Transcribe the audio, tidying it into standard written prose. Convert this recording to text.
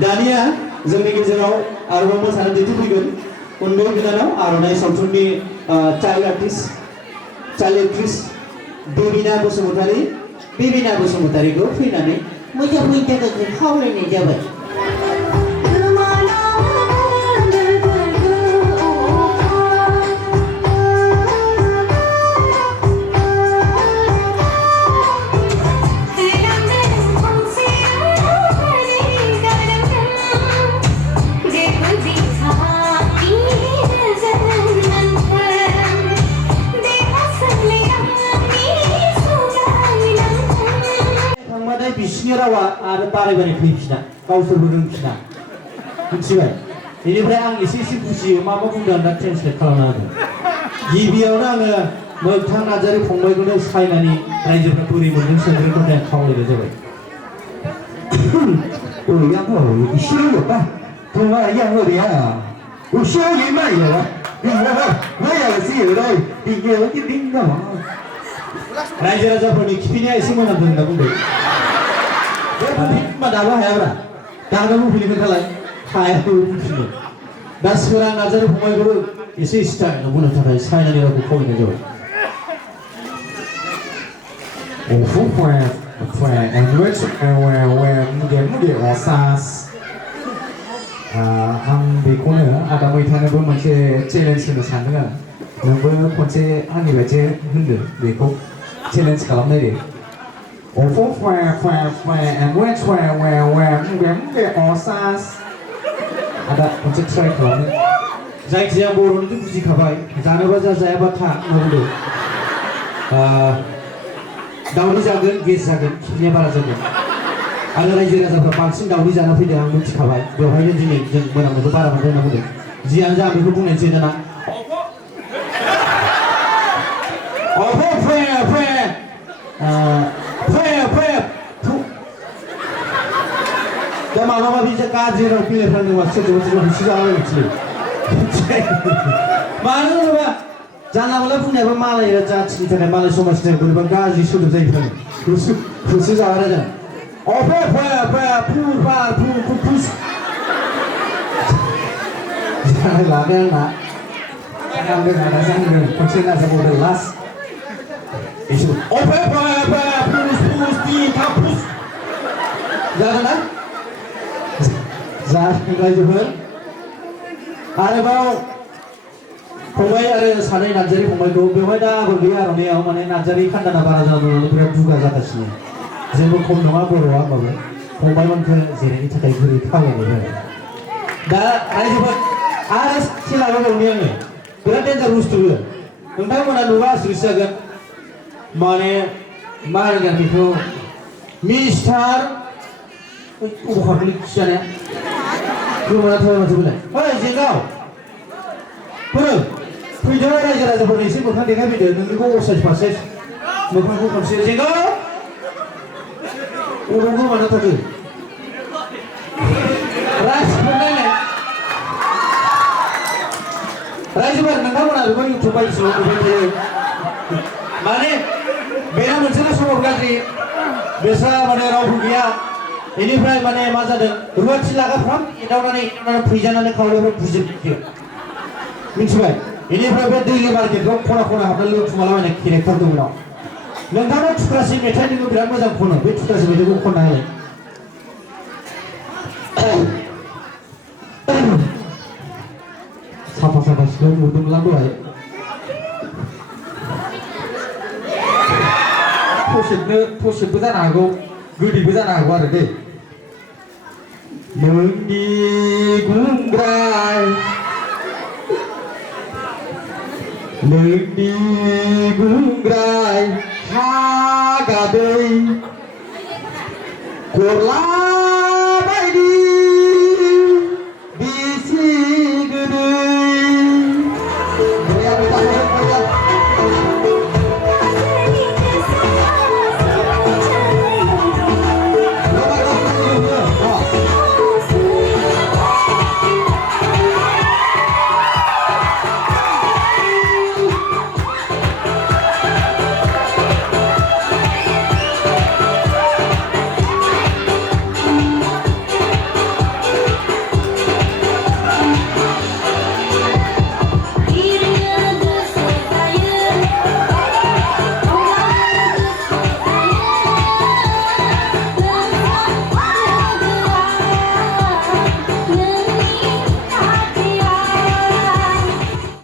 दानिया जोंनि गेजेराव आरोबाव मोसानो दिन्थिफैगोन उन्दै बिनानाव आर'नाइ सावथुननि चाइल्ड आर्टिस्ट चाइल्ड एक्ट्रेस बेबिना बसुमतारीखौ फैनानै मोजां थाखाय खावलायनाय जाबाय। बिसिनि रावा आरो बारायबाय फैफिना गावसोरबो रोंफिना मिथिबाय। बेनिफ्राय आं एसे बुजियो मा बुंदों दा ट्रेन्सलेट खालामना होदों। गिबियावनो आङो मोगथां नार्जारी फंबायखौनो चाइनानि रायजोफ्रा बोरै मोनदों सोंग्रोनो थाखाय खावलायनाय जाबाय। 我养我一些有吧，同我养我的呀，我小也没有啊，我也是有的，你有一定的嘛。 रायजो राजाफोरनि खिफिनाया एसे मोनामदों होनना बुंदों। बे बुंफिनबा दाबो हायाब्रा दाबो बुंफिननो खोन्थालाय हायाबो बुंफिनो। दा सोरां नार्जारी फंबायखौबो एसे स्टाइल बुंनो थाखाय चाइनानि रावखौ खावलायनाय जाबाय। 我不会and which मुगे असास आं बेखौनो आदा मैथानोबो मोनसे चेलेन्ज होनो सानदों आं। नोंबो खनसे आंनि बायदि होनदो बेखौ चेलेन्ज खालामनायदो। अफो and which मुगे असास आदा खनसे ट्राइ खालामनो। जायखिजाया बर'निथ' बुजिखाबाय जानोबा जा जायाबा था होनना बुंदों। दावदै जागोन गेस जागोन खिफिनाया बारा जागोन आरो रायजो राजाफ्रा बांसिन दावदै जाना फैदों आं मिथिखाबाय बेवहायनो दिनै जों मोनामनायखौ बारा मोनदों होनना बुंदों। जियानो जा बेखौ बुंनायसै दाना दा माबा माबि गाज्रि राव फैलायफ्रांदोंबा सोरजोंबा होसो जालाबायनोसै मानो होनोबा जानला मोनला बुंनायाबो मालाय जाथिनि थाखाय मालाय समाजनि थाखाय बोरैबा गाज्रि सोदोब जायोफ्रानो होसो जाग्रा जों जानाय लादों आंना नांदों आदा जांदों खनसे नाजाबावदों लास्ट जागोन ना जागोन रायजोफोर आरोबाव फंबाय आरो सानै नार्जारी फंबायखौ बेवहाय दा आगर गैया आर'नाइयाव माने नार्जारी खान्दाना बारा जानानै बिराद दुगा जागासिनो जेबो खम नङा बर'आ होमबाबो फंबायमोनखौ जिरायनो थाखाय गुरै खावलायनाय जाबाय। दा रायजोफोर आरो खेलाबो दंनि आङो बिराद डेन्जार बुस्थुबो नोंथांमोना नुबा आसुरित जागोन माने मा होनगोन बेखौ मिस्टार अखारनि खिजानाया गोमोना थाबाय माथो बेलाय ओइ जेंगाव फोरों फैदो रायजो राजाफोरनि एसे मोखां देखायफैदो नोंनिखौ असाइस फासाइस मोखांखौ खनसे जेंगाव अबाव गोमाना थाखो रायजोफोर नायलाय रायजोफोर नोंथांमोना बेखौ इउटुब बायदिसिनायाव नुबाय थायो माने बेना मोनसेल' समाव गाज्रि बेसा माने रावबो गैया बेनिफ्राय माने मा जादों रुवाथि लागाफ्राम एदावनानै फैजानानै खावलायफ्रा बुजिजोबदों मिथिबाय। बेनिफ्राय बे दैलि मार्केटफ्राव खना खना हाबनानै लोंखुमालाबायनाय केरेक्टार दं उनाव नोंथांनाव थुक्रासि मेथाइ दङ बिराद मोजां खनो बे थुक्रासि मेथाइखौ खनना होलाय साफा साफा सिख्ला नुदोंमोन आं दहाय थसेबो जानो हागौ गोदैबो जानो हागौ आरो दे नोंनि गुंग्राय हागादै गरला